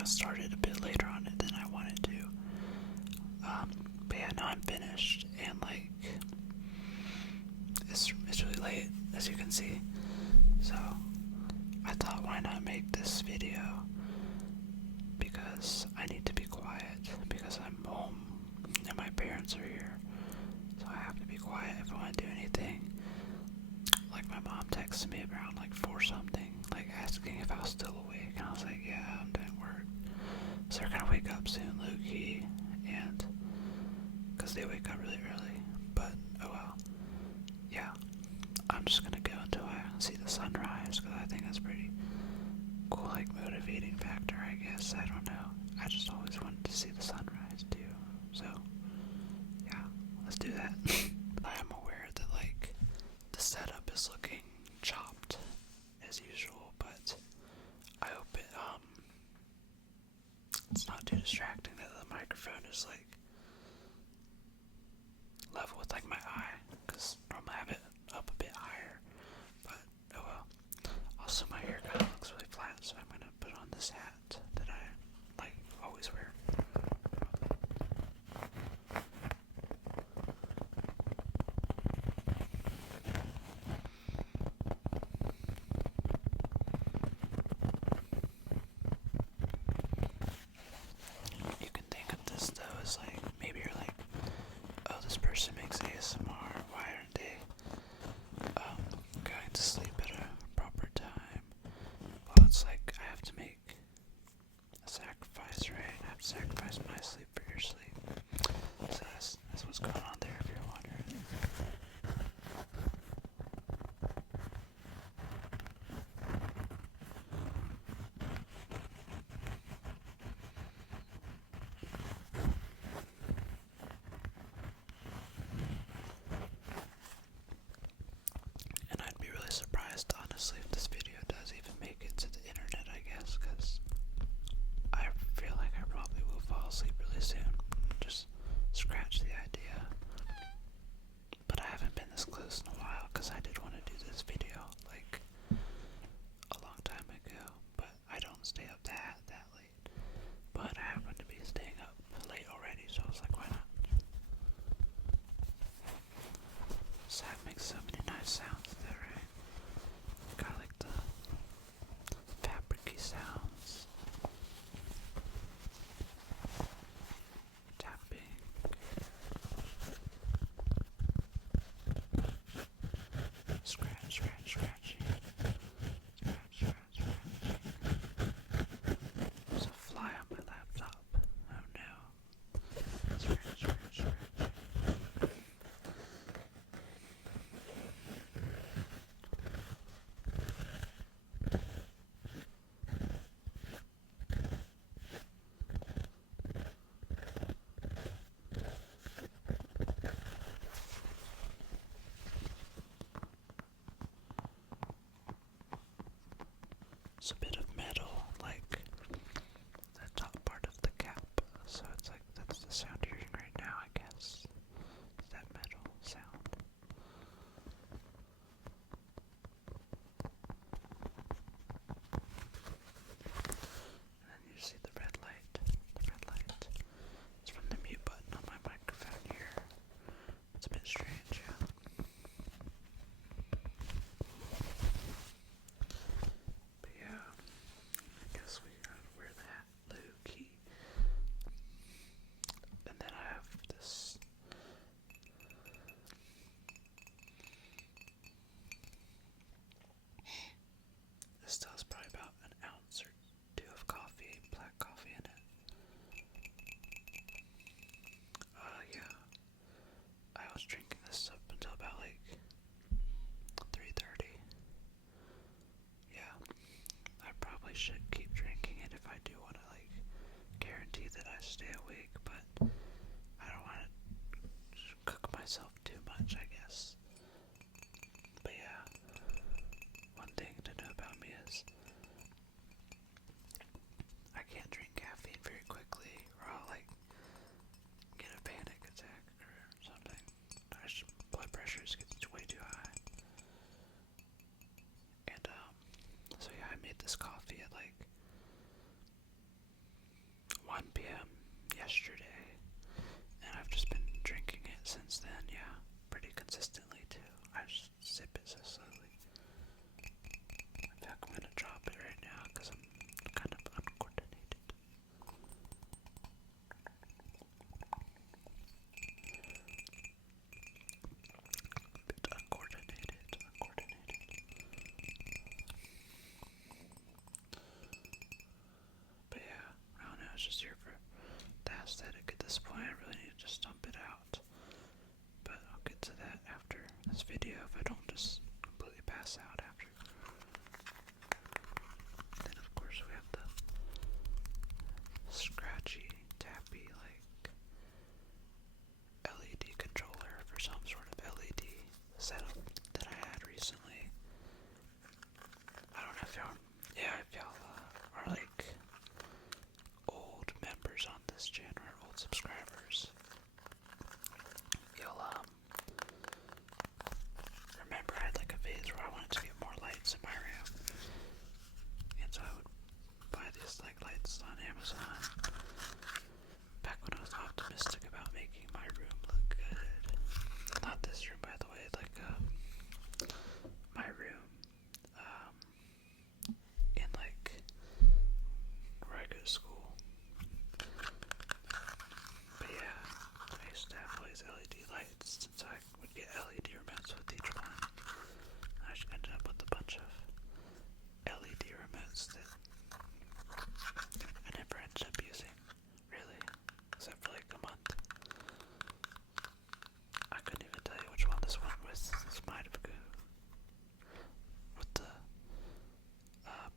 got started a bit later on it than I wanted to. But yeah, now I'm finished, and like it's really late, as you can see. So I thought, why not make this video? Because I need to be quiet because I'm home and my parents are here. So I have to be quiet if I want to do anything. Like my mom texted me around like 4 something, like asking if I was still awake, and I was like, yeah, I'm done work. So they're gonna wake up soon, low-key, and because they wake up really early. But oh well. Yeah, I'm just gonna go until I see the sunrise because I think that's pretty cool, like motivating factor, I guess. I don't know. I just always wanted to see the sunrise too. So yeah, let's do that. I am aware that like the setup is looking chopped as usual, but I hope it's not too distracting that the microphone is like level with like my eye, because normally I have it up a bit higher, but oh well. Also my hair kind of looks really flat, so I'm gonna put on this hat that I like always wear. You can think of this though as like, maybe you're like, oh, this person makes ASMR, why aren't they going to sleep at a proper time? Well, it's like I have to make a sacrifice, right? I have to sacrifice my sleep for your sleep. So that's what's going on there, if you're wondering. And I'd be really surprised, honestly, if this video does even make it to the internet, I guess, because I feel like I probably will fall asleep really soon. Just scratch the idea. But I haven't been this close in a while, because I did want to do this video, like, a long time ago, but I don't stay up that late. But I happen to be staying up late already, so I was like, why not? So that makes so many nice sounds there, right? Got like the fabricy sounds. Tapping. Scratch, scratch, scratching. Scratch, scratch, scratching. There's a fly on my laptop. Oh no. Scratch, scratch, scratching. It's a bit of metal, like the top part of the cap. So it's like, that's the sound you're hearing right now, I guess. It's that metal sound. And then you see the red light. The red light. It's from the mute button on my microphone here. It's a bit strange, yeah. But yeah, I guess we gotta wear that low key. And then I have this. This still has probably about an ounce or 2 of coffee, black coffee in it. Yeah. I was drinking this up until about like 3:30. Yeah. I probably should keep drinking it if I do want to like guarantee that I stay awake, but I don't want to cook myself too much, I guess. But yeah, one thing to know about me is I can't drink caffeine very quickly, or I'll like get a panic attack or something. Blood pressure gets way too high. And so yeah, I made this coffee at like 1 p.m. yesterday, and I've just been drinking it since then, yeah, pretty consistently too. I just sip it so slowly. In fact, I'm gonna drop it right now because I'm kind of uncoordinated. Bit uncoordinated. But yeah, I don't know, it's just here for the aesthetic at this point. I really need to just dump it out. But I'll get to that after this video if I don't just completely pass out after. Then of course we have the scratchy, tappy, like LED controller for some sort of LED setup that I had recently. I don't know if y'all, are like old members on this channel or old subscribers. You'll remember I had like a phase where I wanted to get more lights in my room, and so I would buy these like lights on Amazon back when I was optimistic about making my room look good. Not this room, by the way, like my room in like where I go to school. But yeah, I used to have all these LED lights since I would get LED remotes with each one. I just ended up with a bunch of LED remotes that I never ended up using, really, except for like a month. I couldn't even tell you which one this one was. This might have been with the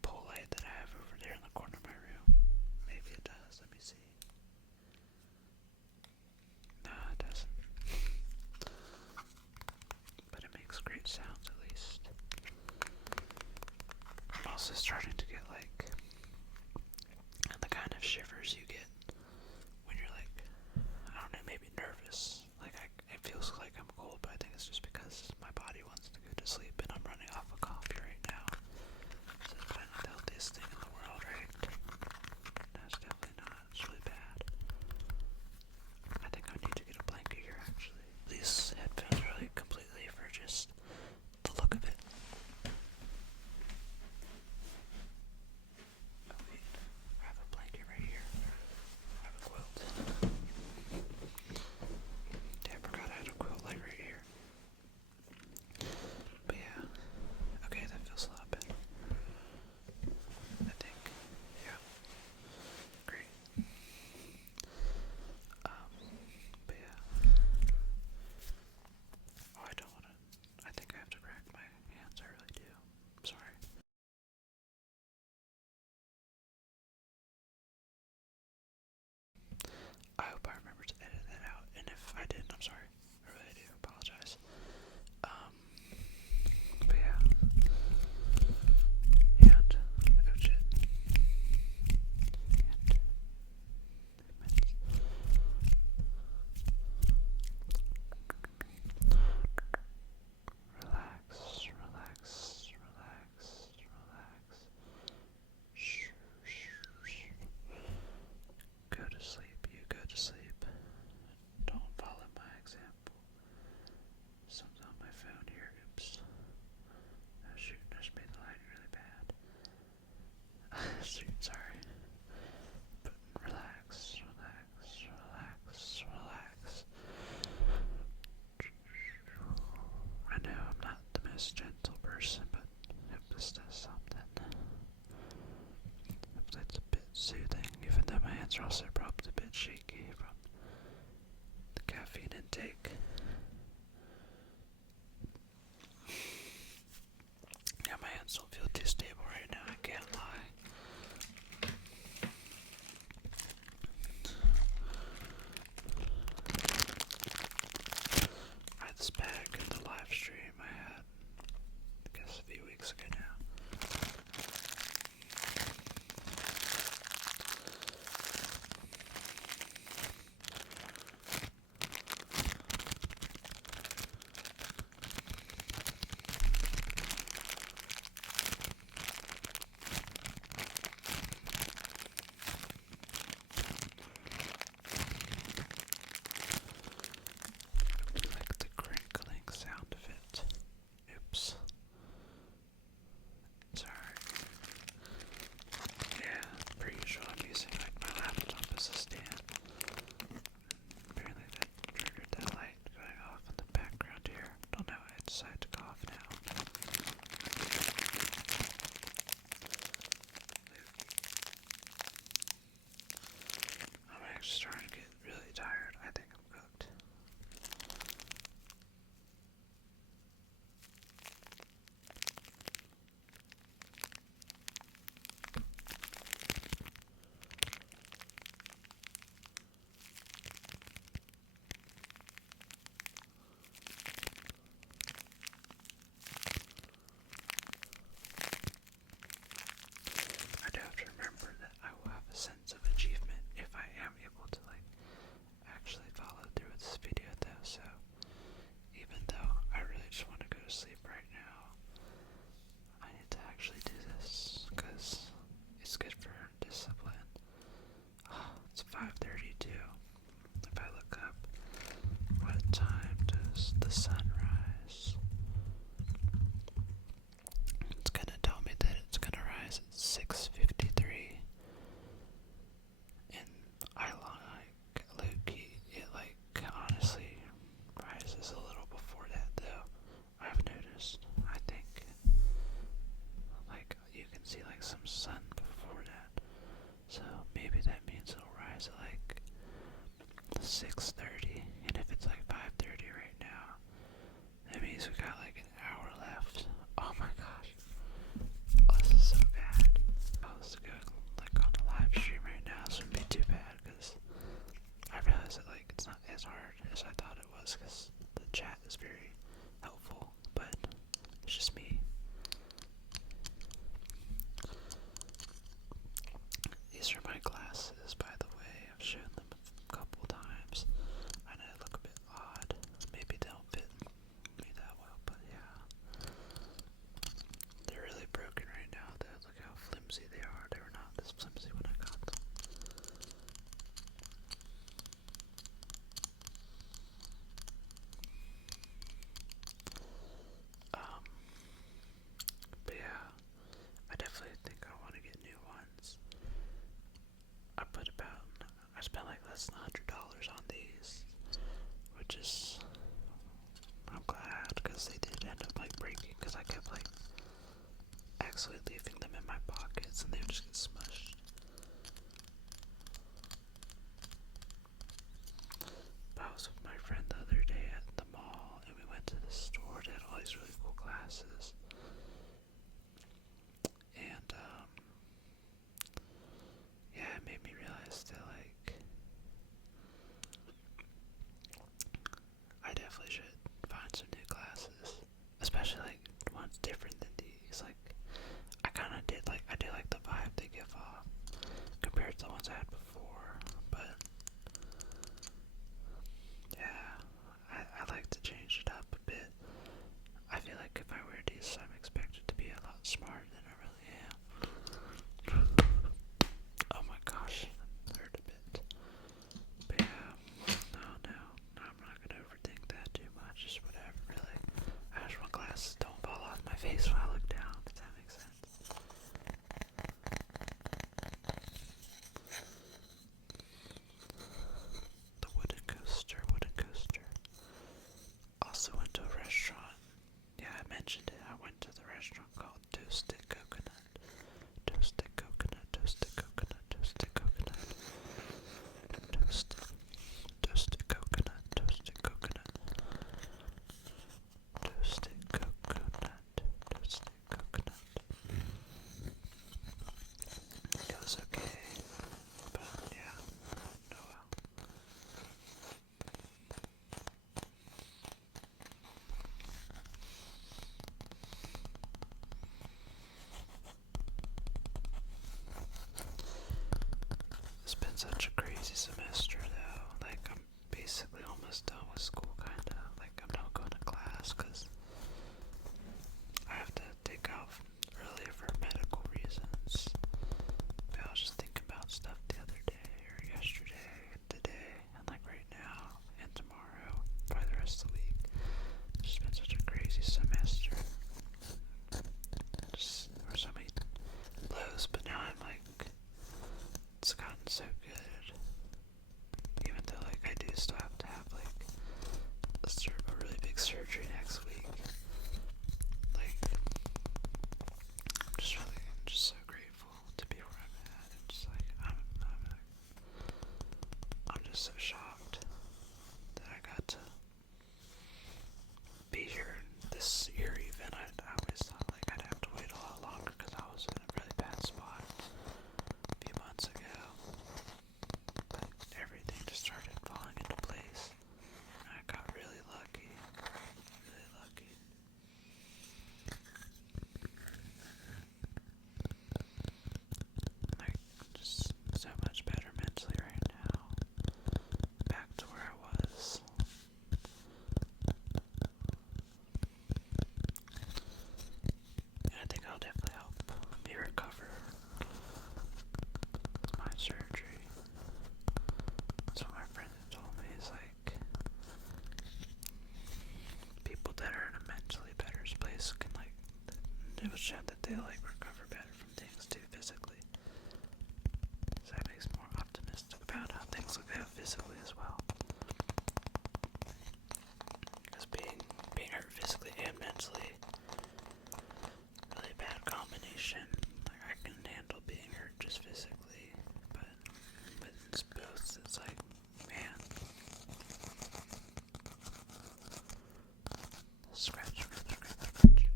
pole light that I have over there in the corner of my room. Maybe it does. Let me see. No, it doesn't. But it makes great sounds at least. I'm also starting to get like the kind of shivers you get when you're like, I don't know, maybe nervous. Like it feels like I'm cold, but I think it's just because my body wants to go to sleep and I'm running off of coffee right now. So it's probably not the healthiest thing in the world, right? No, it's definitely not. It's really bad. I think I need to get a blanket here, actually. These headphones are really completely for just the look of it. Oh wait, I have a blanket right here. I have a quilt. Damn, I forgot I had a quilt like right here. But yeah, okay, that feels a lot better. I think, yeah, great. But yeah. Oh, I don't want to. I think I have to crack my hands. I really do. I'm sorry. I hope I remember to edit that out. And if I didn't, I'm sorry. I really do apologize. But yeah. And, oh shit. Relax, relax, relax, relax. Shh, shh, shh. Go to sleep, you go to sleep. Don't follow my example. Something on my phone here, oops. Oh shoot, I just made the light really bad. Shoot, sorry. But relax, relax, relax, relax. I know I'm not the most gentle person, but I hope this does something. Hopefully it's a bit soothing, even though my hands are also probably a bit shaky from the caffeine intake. Yeah, my hands don't feel too stable right now, I can't lie. I had this bag in the live stream I had, I guess a few weeks ago now. purposely leaving them in my pockets and they would just get smushed. But I was with my friend the other day at the mall and we went to the store that had all these really cool glasses. And, yeah, it made me realize that, like, I definitely should find some new glasses. Especially, like, ones different than these. Like, I did like the vibe they give off compared to the ones I had before. But, yeah, I like to change it up a bit. I feel like if I wear these, I'm expected to be a lot smarter than I really am. Oh my gosh, that hurt a bit. But yeah, no, I'm not gonna overthink that too much. Just whatever, really. I just want glasses don't fall off my face when I look down. Does that make sense? The wooden coaster. Also went to a restaurant. Yeah, I mentioned it. I went to the restaurant called Toasted Coconut. Toasted coconut, toasted coconut, toasted coconut. Toasted coconut, toasted coconut. Toasted coconut, toasted coconut. It was okay, but yeah, oh well. It's been such a crazy semester though. Like, I'm basically almost done with school, kinda. Like, I'm not going to class because I have to take off early for medical reasons. But I was just thinking about stuff the other day, or yesterday, today, and like right now, and tomorrow, probably the rest of the week. It's just been such a crazy semester. Just, there were so many lows, but now I'm like, it's gotten so good. Even though, like, I do still have to have, like, a really big surgery next week. Like, I'm just so grateful to be where I'm at. It's like, I'm just so shocked that I got to be here this year even. I always thought, like, I'd have to wait a lot longer because I was in a really bad spot a few months ago. But everything just started falling into place. And I got really lucky. Really lucky. Like, just so much better mentally right now. Back to where I was. And I think I'll definitely help me recover my surgery. That's what my friend told me, is like, people that are in a mentally better place can, like, it was shown that they, like, recover better from things too physically. So that makes me more optimistic about how things look out physically as well. Because being hurt physically and mentally, really bad combination. Like, I can handle being hurt just physically, but it's both, it's like, man. Scratch, scratch, scratch, scratch.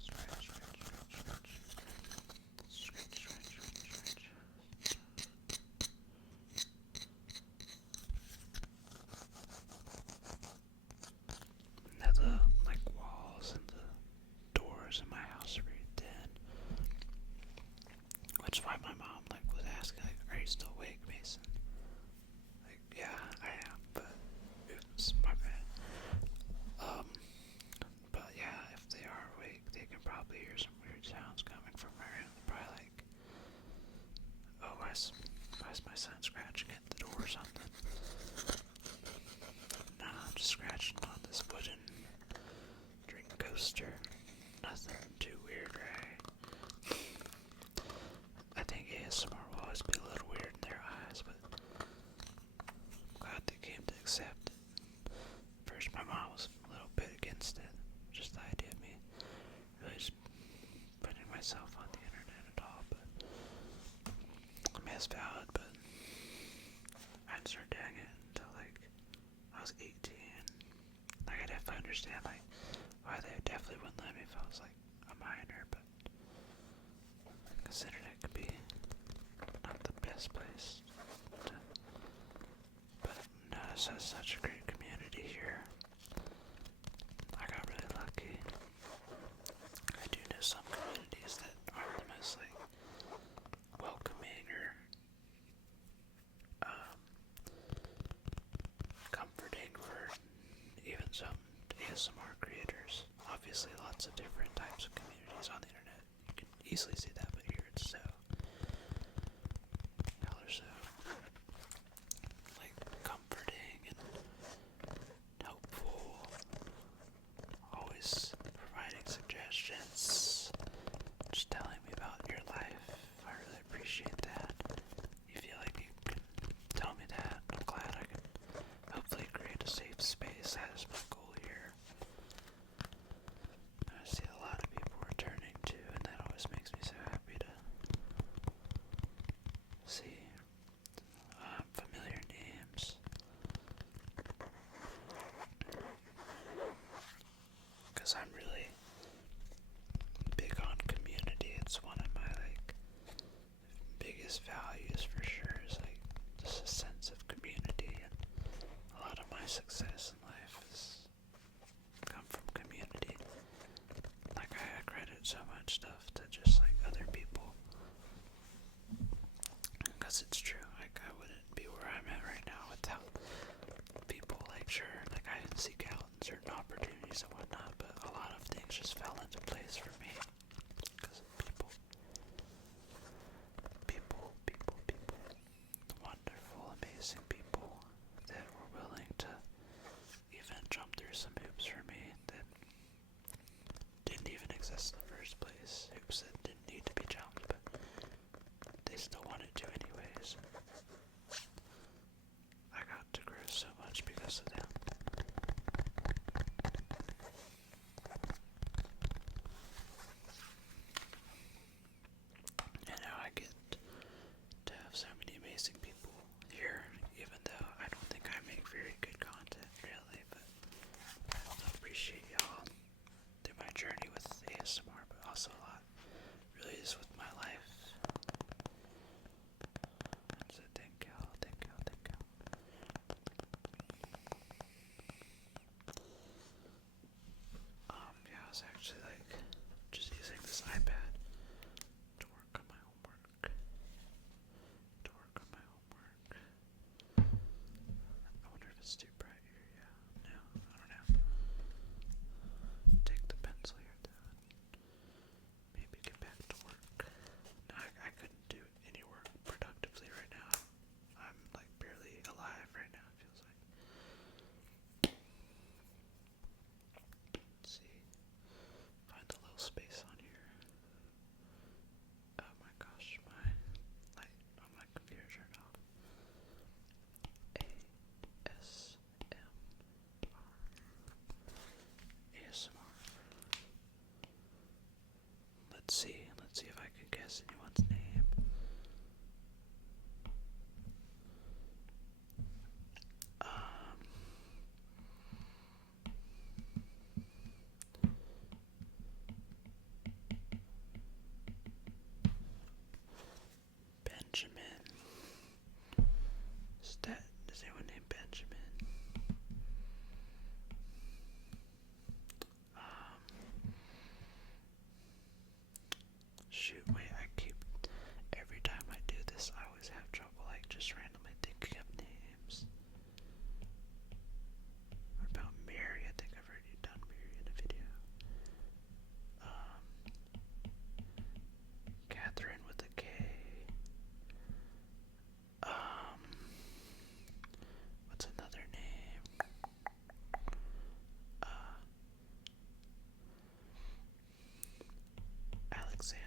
Scratch, scratch, scratch, scratch. Scratch, scratch, scratch, scratch. Now the, like, walls and the doors in my house are very thin. Which is why my mom, like, was asking, like, are you still awake, Mason? Like, yeah, I am, but it's my bad. But yeah, if they are awake, they can probably hear some weird sounds coming from my room. Probably like, oh, why's my son scratching at the door or something? No, I'm just scratching on this wooden drink coaster. Nothing too weird, right? I think ASMR will always be a little weird in their eyes, but I'm glad they came to accept it. First, my mom was a little bit against it. Just the idea of me really just putting myself on as valid, but I didn't start doing it until like I was 18. Like I definitely understand like why they definitely wouldn't let me if I was like a minor, but I considered it could be not the best place to, but Nus has such a great community here. I got really lucky. I do know some communities that aren't the most like welcoming or comforting for even some ASMR creators. Obviously, lots of different types of communities on the internet. You can easily see that, but here it's so y'all are so like comforting and helpful, always providing suggestions, just telling me about your life. I really appreciate that. You feel like you can tell me that. I'm glad I can hopefully create a safe space. That is my goal here. I see a lot of people returning too, and that always makes me so happy to see familiar names. Because I'm really big on community. It's one of my like biggest values for sure, is like just a sense of community, and a lot of my success in life has come from community. Like I credit so much stuff to just like other people, because it's true. Like I wouldn't be where I'm at right now without people. Like sure, like I seek out certain opportunities and whatnot, but a lot of things just fell into place for me because of people. People. Wonderful, amazing people that were willing to even jump through some hoops for me that didn't even exist in the first place. Hoops that didn't need to be jumped, but they still wanted to anyways. I got to grow so much because of them. And now I get to have so many amazing people here, even though I don't think I make very good content really, but I appreciate y'all through my journey with ASMR, but also a lot really is with my life. So thank y'all. Yeah, I was actually like just using this iPad to work on my homework. I wonder if it's too bright here. Yeah. No, I don't know. Take the pencil here though. Maybe get back to work. No, I couldn't do any work productively right now. I'm like barely alive right now, it feels like. Let's see. Find a little space on here. Oh my gosh, my light on my computer turned off. ASMR. Let's see if I can guess anyone's name. Benjamin. Is anyone named Benjamin? Shoot, wait, every time I do this, I always have trouble, like, just randomly thinking of names. What about Mary? I think I've already done Mary in a video. Catherine with a K. What's another name? Alexander.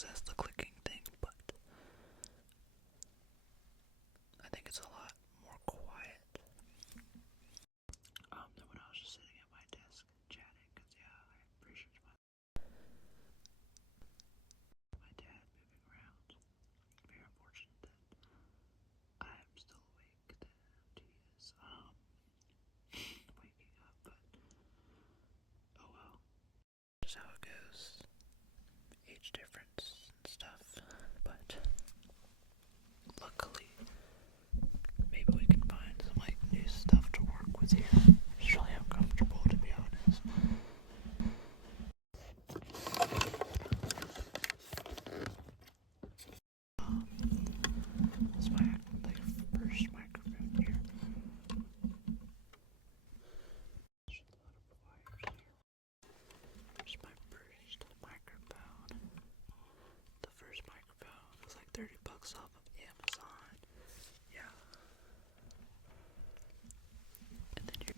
because that's the clicking thing, but I think it's a lot more quiet than when I was just sitting at my desk chatting, because yeah, I appreciate my dad moving around. Very unfortunate that I am still awake, that he is waking up, but oh well. Just how it goes. Age difference and stuff, but luckily maybe we can find some like new stuff to work with here. It's really uncomfortable, to be honest. This is my like first microphone here. There's a lot of wires here. Here's my first microphone. The first microphone was like $30 off of Amazon. Yeah. And then you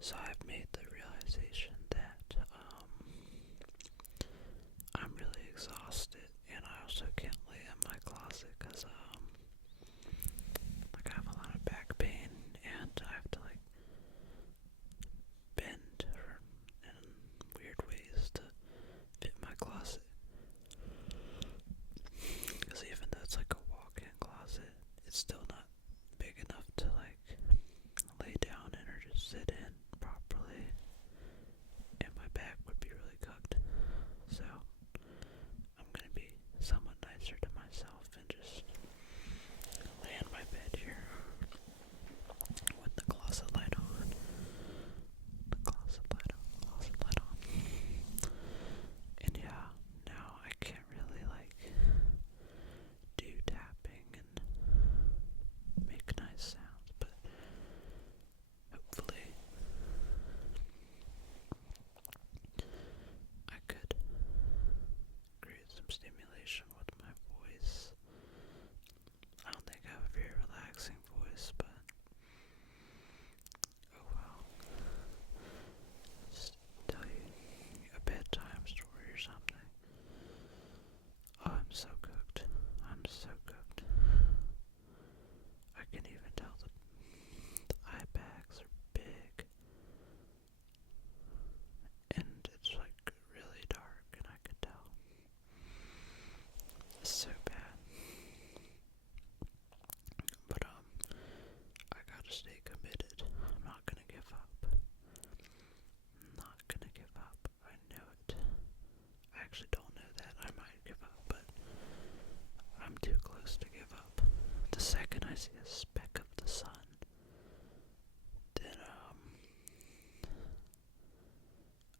So I've made the realization that I'm really exhausted, and I also can't lay in my closet because like I have a lot of back pain, and I have to like bend in weird ways to fit my closet. Because even though it's like a walk-in closet, it's still not big enough to like lay down in or just sit in properly, and my back would be really cooked. So I'm gonna be somewhat nicer to myself and just lay in my bed here with the closet light on. The closet light on. Closet light on. And yeah, now I can't really like do tapping and make nice sounds, but hopefully I could create some stimulation with my voice. I don't think I have a very relaxing voice, but oh well. Just tell you a bedtime story or something. Oh, I'm so cooked. I'm so cooked. I can even tell the eye bags are big. And it's like really dark, and I could tell. It's so bad. But I gotta stay committed. I'm not gonna give up. I'm not gonna give up. I know it. I actually don't know that. I might give up, but I'm too close to give up. The second I see a speck of the sun, then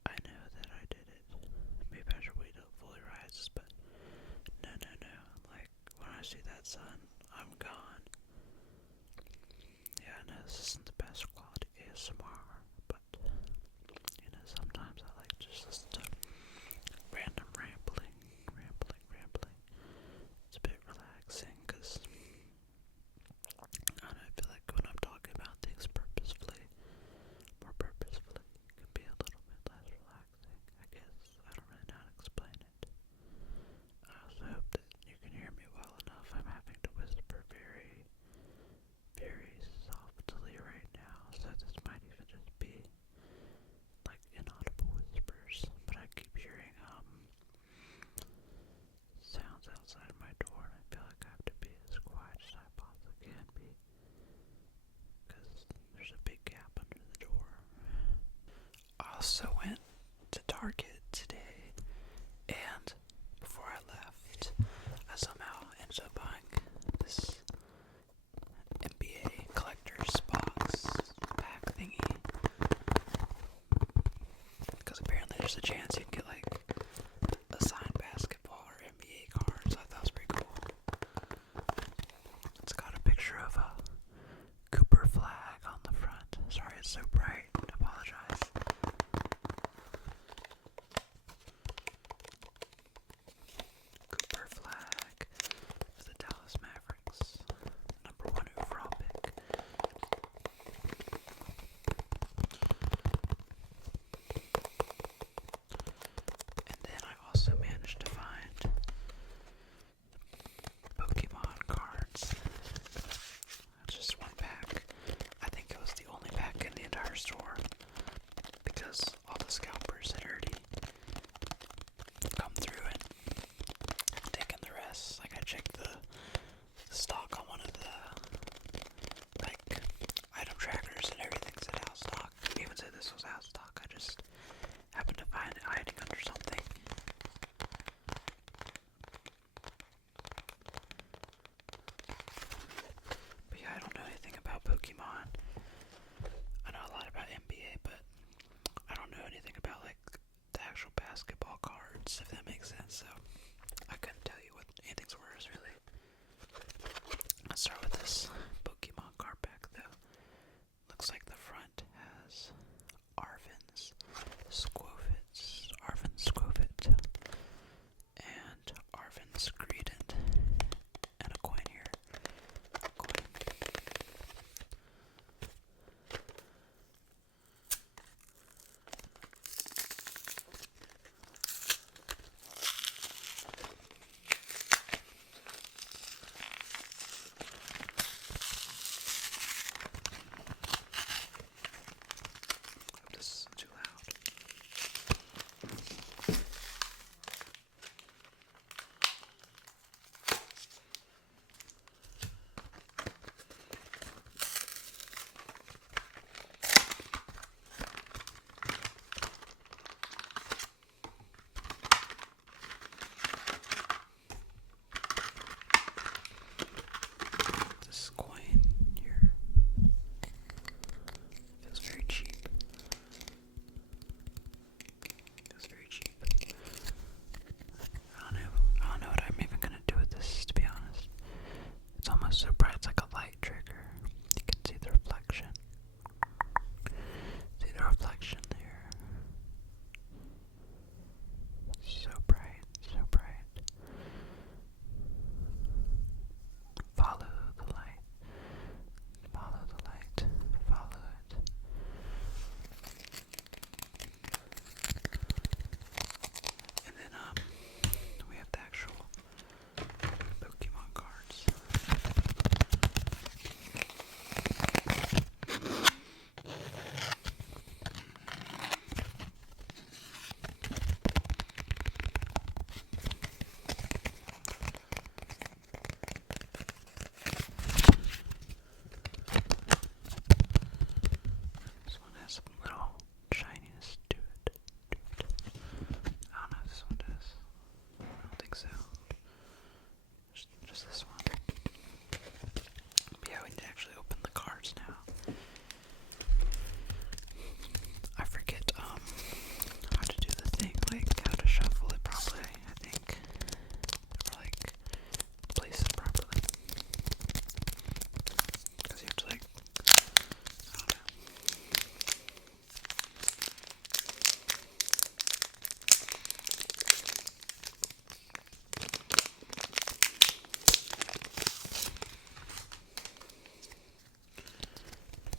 I know that I did it. Maybe I should wait till it fully rises, but no. Like, when I see that sun, I'm gone. Yeah, I know this isn't the best quality ASMR, but, you know, sometimes I like to just listen to random rambling. It's a bit relaxing, because, I don't know, I feel like when I'm talking about things more purposefully, it can be a little bit less relaxing, I guess. I don't really know how to explain it. I also hope that you can hear me well enough. I'm having to whisper very, very softly right now, so this might even just be like inaudible whispers, but I so bright it's like a light trigger. You can see the reflection. See the reflection there. So bright, so bright. Follow the light. Follow the light. Follow it. And then we have the actual Pokemon cards. This one has some little shininess to it. I don't know if this one does. I don't think so. Just this one. But yeah, we need to actually open the cards now. I forget how to do the thing, like how to shuffle it properly, I think. Or like place it properly. Because you have to like, I don't know.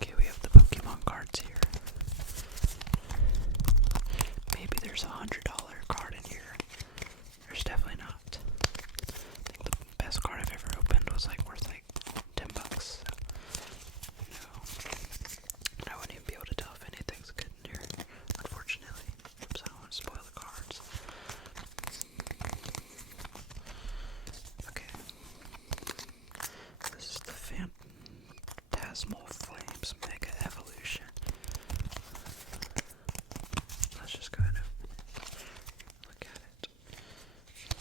Okay, we have the Pokemon cards here. Maybe there's $100 card in here. There's definitely not. I think the best card I've ever opened was like worth like $10. No. I wouldn't even be able to tell if anything's good in here, unfortunately. So I don't want to spoil the cards. Okay. This is the Phantasmal Flames Mega Evolution. Let's just go ahead and look at it.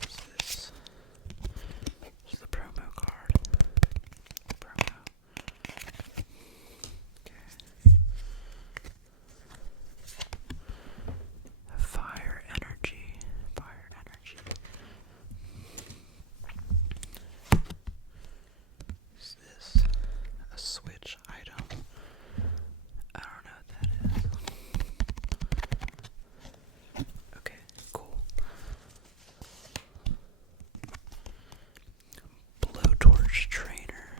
What's this? This is the promo card. Promo. Okay. Fire energy. Fire energy. Is this a Switch item? I don't know what that is. Okay, cool. Blowtorch trainer.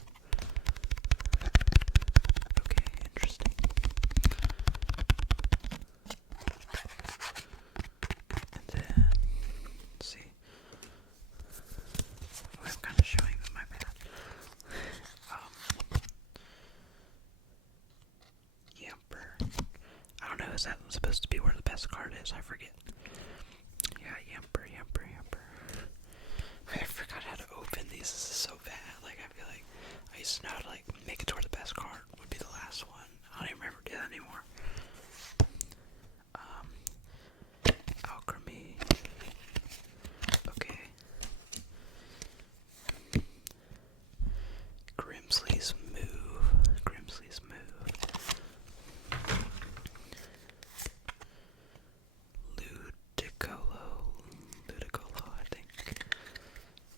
Okay, interesting. And then, let's see. I'm kind of showing them, my bad. Yamper. I don't know, is that supposed to be where the best card is? I forget. Yeah, Yamper. I forgot how to open these. This is so bad. Like, I feel like I used to know how to, like, make it to where the best card would be the last one. I don't even remember doing that anymore. Alchemy. Okay. Grimsley's Move. Grimsley's Move. Ludicolo, I think.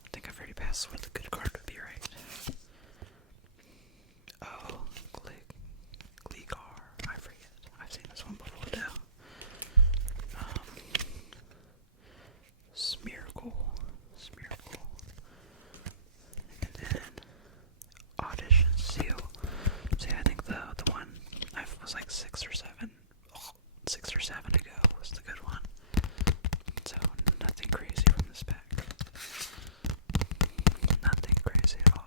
I think I've already passed what the good card would be, right? Oh, Gligar. I forget. I've seen this one before, though. Smeargle. And then Audition Seal. See, I think the one I was like 6 or 7 ago was the good one. So nothing crazy from this pack. Nothing crazy at all.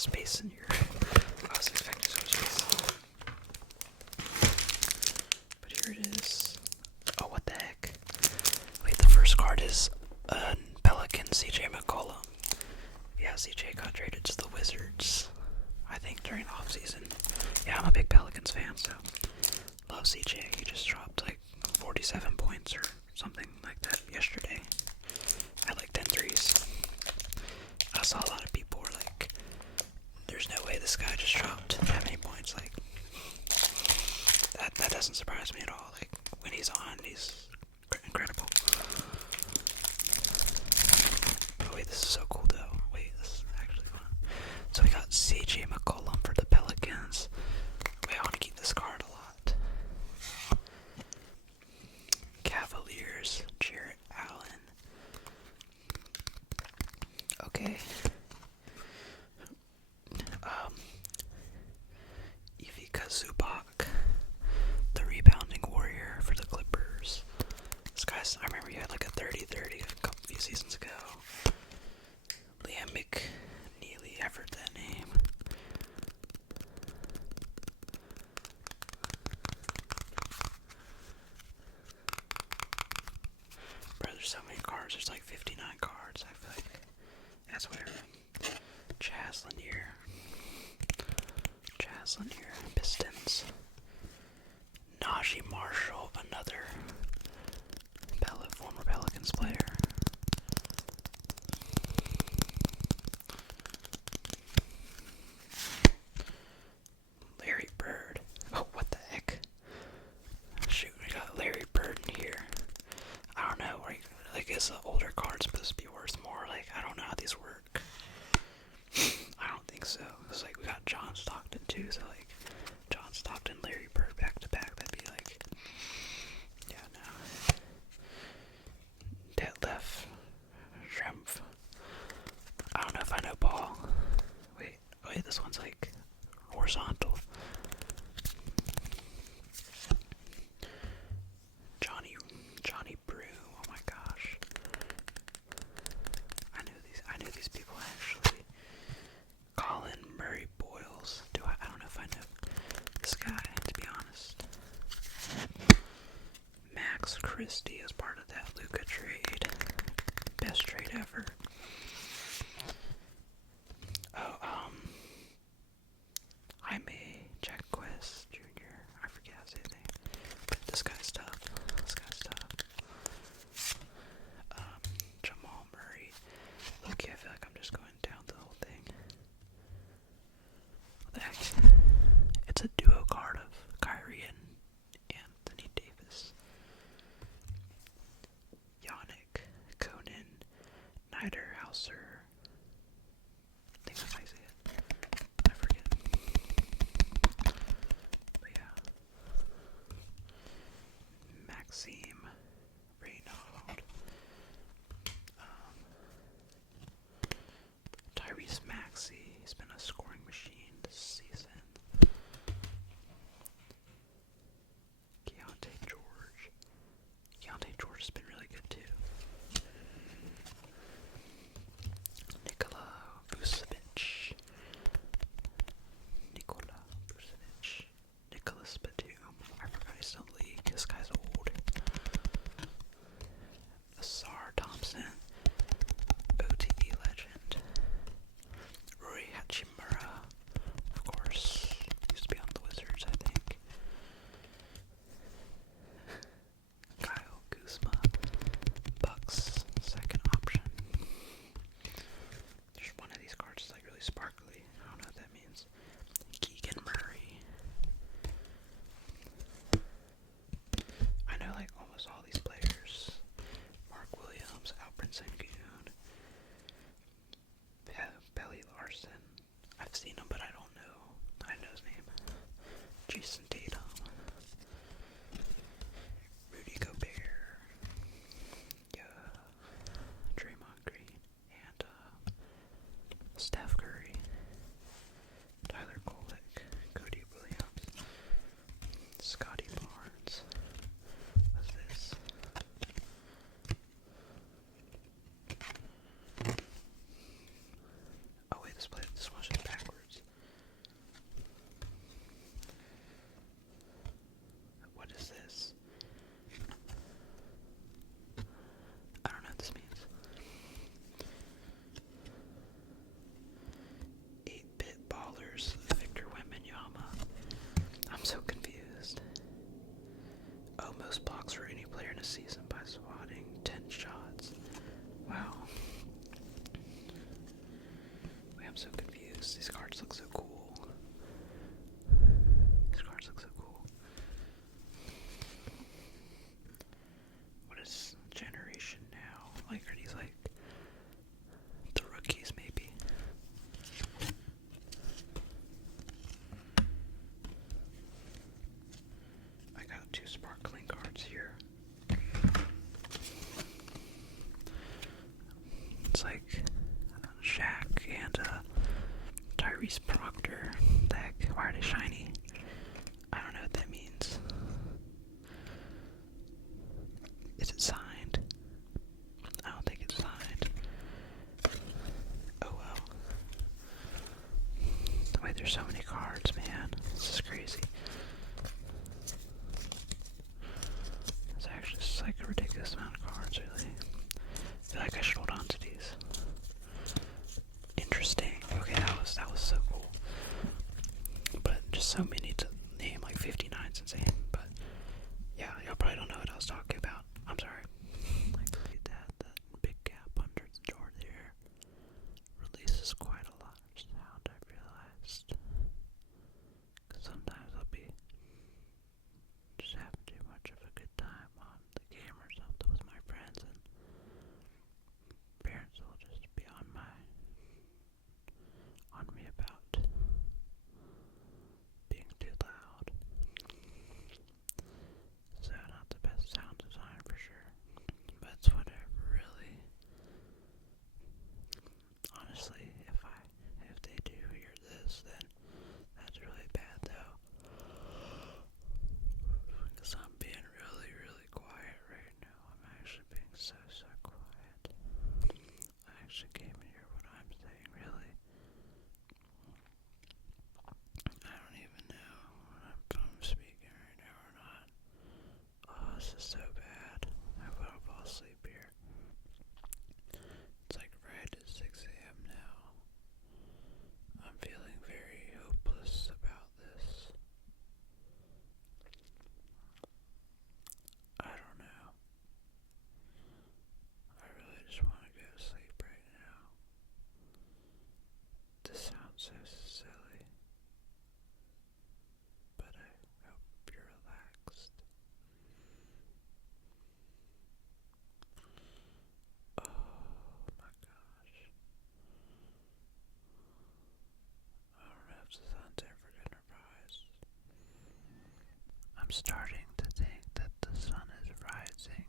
space in here. I was expecting so much space. But here it is. Oh, what the heck? Wait, the first card is Pelican CJ McCollum. Yeah, CJ got traded to the Wizards, I think, during off-season. Yeah, I'm a big Pelicans fan, so love CJ. He just dropped like 47 points or something like that yesterday. At like 10 threes. I saw a lot of people were like, there's no way this guy just dropped that many points. Like, that doesn't surprise me at all. Like, when he's on, he's incredible. Oh wait, this is so cool though. Wait, this is actually fun. So we got CJ McCollum for the Pelicans. Wait, I want to keep this card a lot. Cavaliers, Jarrett Allen. Okay. Ivica Zubac, the rebounding warrior for the Clippers. This guy's, I remember he had like a 30-30 a few seasons ago. Liam McNeely, I've heard that name. Bro, there's so many cards. There's like 59 cards. I feel like that's whatever. Chaz Lanier, Pistons. Najee Marshall, another former Pelicans player. Larry Bird. Oh, what the heck? Shoot, we got Larry Bird in here. I don't know, like, is the older card supposed to be worth more? Like, I don't know how these work. I don't think so. It's like, we got John Stockton too, so like, John Stockton, Larry Bird back to back, that'd be like, yeah, no. Detlef Schrempf. I don't know if I know ball. Wait, this one's like horizontal. Johnny Brew. Oh my gosh. I knew these people actually. Colin Murray Boyles. I don't know if I know this guy, to be honest. Max Christie is part of that Luka trade. Best trade ever. Oh, Jaime Jaquez Jr. I forget how to say his name. But this guy's tough. Jamal Murray. Okay, I feel like I'm just going down the whole thing. What the heck? It's a duo card of Kyrie and Anthony Davis. Yannick, Conan, Niederhauser. I think that's how you say it. I forget. But yeah. Maxime Reynaud. Tyrese Maxey. He's been a scoring machine this season. Keontae George. Keontae George has been really good too. Nikola Vucevic. Nicholas Batum. I forgot he's still in the league. This guy's old. Asar Thompson. OTE legend. Rui Hachimura. Of course. Used to be on the Wizards, I think. Kyle Kuzma. Bucks. Second option. There's one of these cards that's like really sparkly. I don't know what that means. Keegan Murray. I know like almost all these players. Mark Williams, Alperen Sengun, Belly Larson. I've seen him, but I don't know his name. Jason Tatum, Rudy Gobert, Draymond Green, and Steph Curry, Tyler Kolek, Cody Williams, Scotty Barnes. What's this? Oh wait, this one's just backwards. These cards look so cool. These cards look so cool. What is generation now? Like, are these like the rookies maybe? I got 2 sparkling cards here. It's like Shaq and Tyrese Proctor. The heck? Why are they shiny? I don't know what that means. Is it signed? I don't think it's signed. Oh well. Wait, there's so many cards, man. This is crazy. It's actually just like a ridiculous amount of cards, really. I feel like I should hold on to these. Interesting. Okay, that was so cool. But just so many to name, like 59 is insane. But yeah, y'all probably don't know what I was talking about. I'm sorry. Like, look at that big gap under the door there releases quite a lot of sound, I realized. Because sometimes I'll be just having too much of a good time on the game or something with my friends, and parents will just be on me about being too loud. So not the best sound design for sure. But it's whatever, really. Honestly, if they do hear this, then that's really bad though. Because I'm being really, really quiet right now. I'm actually being so quiet. I actually can't even hear what I'm saying, really. I don't even know if I'm speaking right now or not. Oh, this is so bad. I hope I don't fall asleep here. It's like right at 6 a.m. now. I'm feeling very hopeless about this. I don't know. I really just want to go to sleep right now. This sounds so silly. But I hope you're relaxed. Oh my gosh. I don't know if the sun's ever gonna rise. I'm starting to think that the sun is rising.